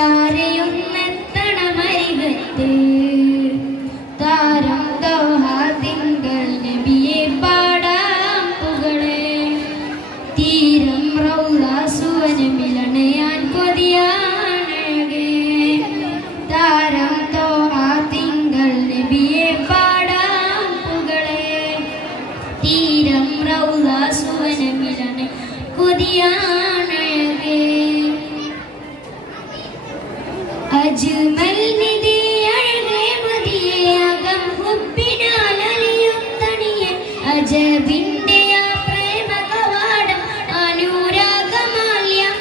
ചാരയൊന്നെത്തണമരികത്ത് താരം ദോഹാദിങ്കൾ നബിയെ പാടാം പുകളെ തീരം റൗള സുവനമിലണയാൻ കൊതിയാണഴകേ താരം ദോഹാദിങ്കൾ നബിയെ പാടാം പുകളെ തീരം റൗള സുവനമിലണ കൊതിയാണഴകേ അജ്മൽ നിധി അഴകേ മതിയെ അകം ഹുബ്ബിനാൽ അലിയും തണിയെ അജബിന്റെ ആ പ്രേമ കവാടം അനുരാഗമാല്യം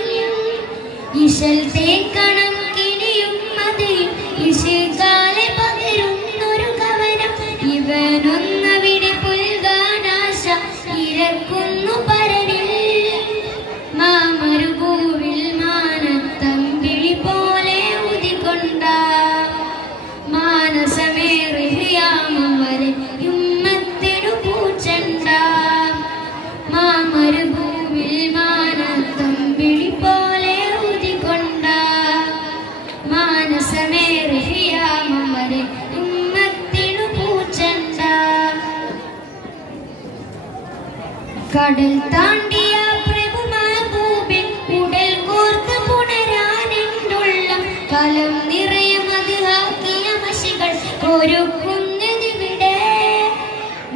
ഇശൽ തേക്കണം കിണിയും മതിയും ഇശകാലെ പകരുന്നൊരു കവനം ഇവനൊന്നവിടെ പുൽകാനാശ ഇരക്കുന്നു പരനിൽ മാമരുഭൂവിൽ മാനത്തമ്പിളി പോലെ ഉദികൊണ്ട മാനസമേറിയാമം വരെ ഉമ്മത്തിനു പൂച്ചണ്ട മാമരുഭൂവിൽ മാനത്തമ്പിളി പോലെ ഉദികൊണ്ട മാനസമേറിയാമം വരെ ഉമ്മത്തിനു പൂച്ചണ്ട കടൽ താണ്ടിയ കലം നിറയെ മധുഹാക്കിയ മഷികൾ ഒരുക്കുന്നതിവിടെ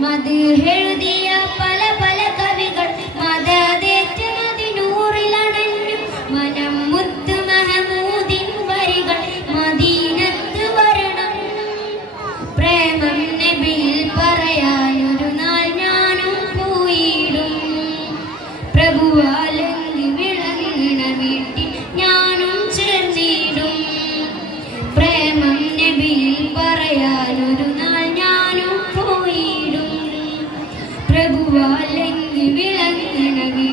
മധുഹെഴുതിയ പല പല കവികൾ മതേറ്റ മദിനൂറിലണഞ്ഞു മനം മുത്ത് മഹമൂദിൻ വരികൾ മദീനത്ത് വരണം പ്രേമം നബിയിൽ പറയാനൊരു നാൾ ഞാനും പോയിടും പ്രഭുവാൽ